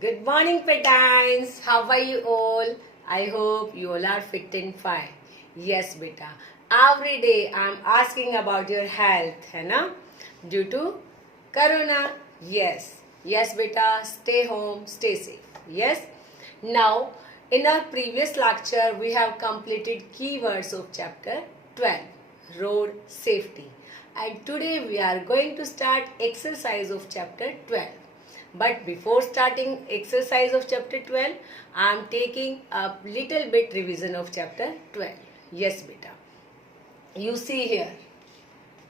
Good morning, petines. How are you all? I hope you all are fit and fine. Yes, beta. Every day I'm asking about your health, है ना? Due to Corona. Yes. Yes, beta. Stay home. Stay safe. Yes. Now, in our previous lecture, we have completed keywords of chapter 12, road safety. And today we are going to start exercise of chapter 12. But before starting exercise of chapter 12, I am taking a little bit revision of chapter 12. Yes, beta. You see here,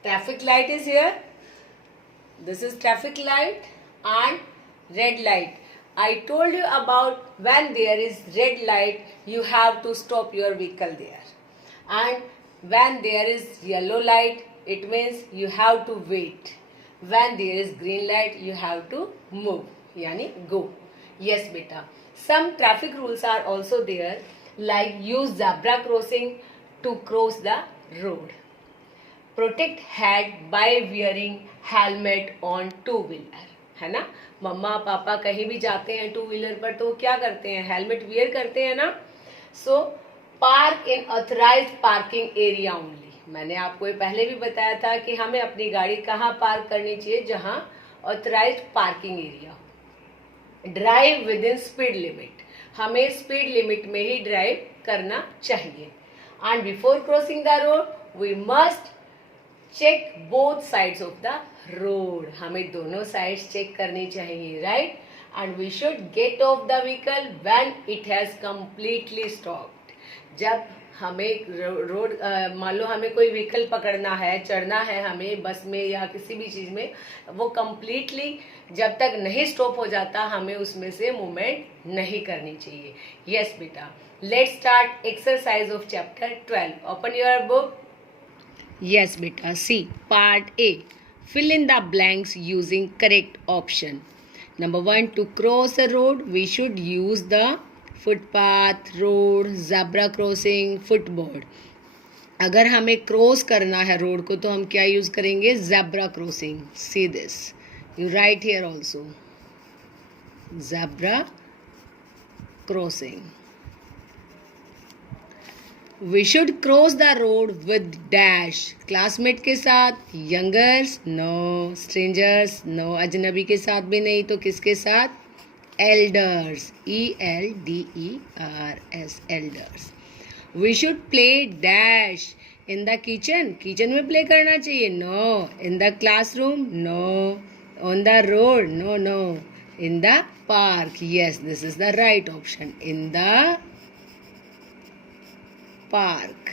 traffic light is here. This is traffic light and red light. I told you about when there is red light, you have to stop your vehicle there. And when there is yellow light, it means you have to wait. When there is green light, you have to move, yani go. Yes, beta. Some traffic rules are also there, like use zebra crossing to cross the road. Protect head by wearing helmet on two wheeler, है ना. मम्मा पापा कहीं भी जाते हैं two wheeler पर तो क्या करते हैं, हेलमेट वियर करते हैं ना. So park in authorised parking area only. मैंने आपको ये पहले भी बताया था कि हमें अपनी गाड़ी कहाँ पार्क करनी चाहिए, जहाँ ऑथराइज्ड पार्किंग एरिया हो. Drive within speed limit. हमें स्पीड लिमिट में ही ड्राइव करना चाहिए. And before crossing the road we must check both sides of the road. हमें दोनों साइड्स चेक करनी चाहिए, right. And we should get off the vehicle when it has completely stopped. जब हमें रोड मान लो हमें कोई व्हीकल पकड़ना है, चढ़ना है हमें बस में या किसी भी चीज में, वो कंप्लीटली जब तक नहीं स्टॉप हो जाता हमें उसमें से मूवमेंट नहीं करनी चाहिए. यस बेटा, let's start exercise of chapter 12. Open your book. Yes, beta. See, part A. Fill in the blanks using correct option. Number 1, to cross a road, we should use the footpath, road, zebra crossing, footboard. अगर हमें cross करना है road को तो हम क्या use करेंगे, zebra crossing. See this. You write here also. Zebra crossing. We should cross the road with dash. Classmate के साथ, यंगर्स नो, स्ट्रेंजर्स नो, अजनबी के साथ भी नहीं, तो किसके साथ, elders. ELDERS, elders. We should play dash in the kitchen. Kitchen में प्ले करना चाहिए, no. In the classroom, no. On the road, no. In the park, yes, this is the right option. In the park.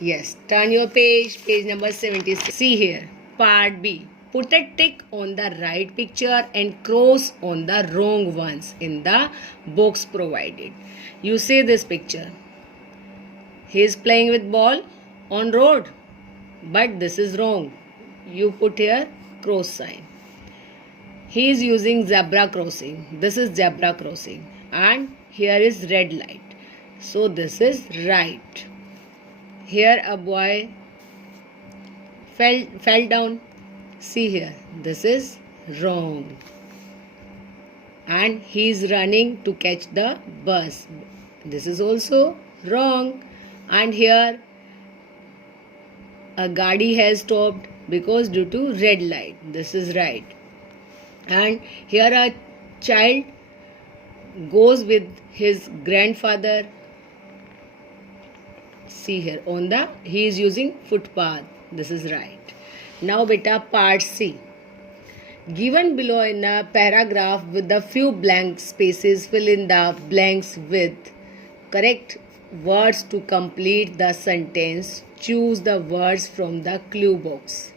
Yes, turn your page number 76. See here, part B. Put a tick on the right picture and cross on the wrong ones in the box provided. You see this picture. He is playing with ball on road, but this is wrong. You put here cross sign. He is using zebra crossing. This is zebra crossing, and here is red light. So this is right. Here a boy fell down. See here, this is wrong. And he is running to catch the bus. This is also wrong. And here a gadi has stopped because due to red light. This is right. And here a child goes with his grandfather. See here, he is using footpath. This is right. Now beta, part C. Given below in a paragraph with the few blank spaces, fill in the blanks with correct words to complete the sentence. Choose the words from the clue box.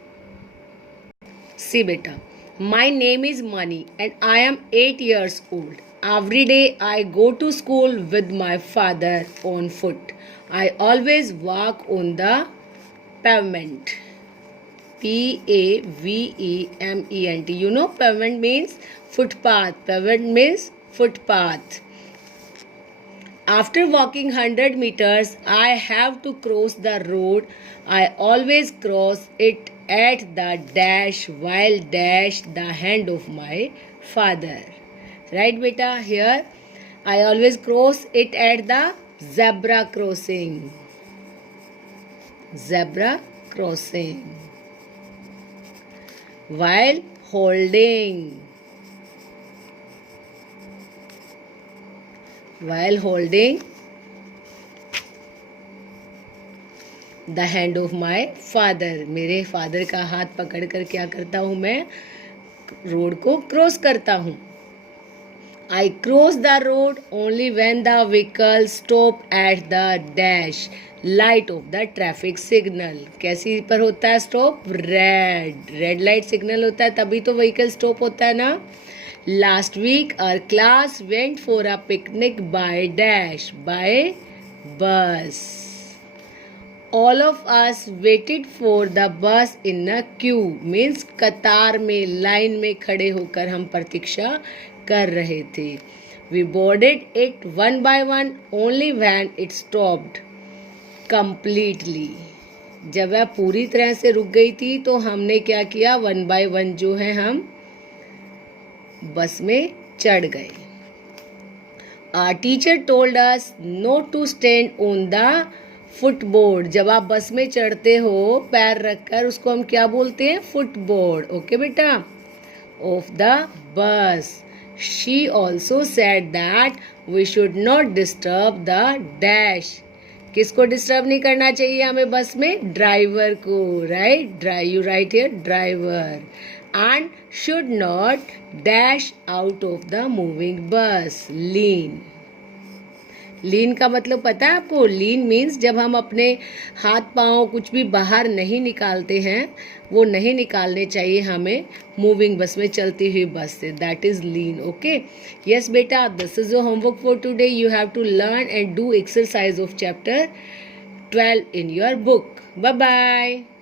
See beta, my name is Mani and I am 8 years old. Every day I go to school with my father on foot. I always walk on the pavement. PAVEMENT. You know pavement means footpath. Pavement means footpath. After walking 100 meters, I have to cross the road. I always cross it at the dash while dash the hand of my father. Right, beta? Here, I always cross it at the zebra crossing. Zebra crossing. While holding. While holding the hand of my father, मेरे father का हाथ पकड़कर क्या करता हूँ मैं, road को cross करता हूँ. I cross the road only when the vehicle stop at the dash light of the traffic signal. कैसी पर होता है स्टॉप? रेड लाइट सिग्नल होता है तभी तो व्हीकल स्टॉप होता है ना. Last week our class went for a picnic by dash, by bus. All of us waited for the bus in a queue, means कतार में, लाइन में खड़े होकर हम प्रतीक्षा कर रहे थे. We boarded it one by one only when it stopped completely. जब वह पूरी तरह से रुक गई थी तो हमने क्या किया, वन बाय वन जो है हम बस में चढ़ गए. Our teacher told us not to stand on the footboard. जब आप बस में चढ़ते हो पैर रखकर, उसको हम क्या बोलते हैं? फुटबोर्ड. ओके बेटा? Off the bus. She also said that we should not disturb the dash. किसको डिस्टर्ब नहीं करना चाहिए हमें बस में? ड्राइवर को. Right? You right here driver. And should not dash out of the moving bus. Lean. लीन का मतलब पता है आपको? लीन मीन्स जब हम अपने हाथ पांव कुछ भी बाहर नहीं निकालते हैं, वो नहीं निकालने चाहिए हमें मूविंग बस में, चलती हुई बस से. That is lean. Okay? Yes बेटा, this is your homework for today. You have to learn and do exercise of chapter 12 in your book. Bye bye.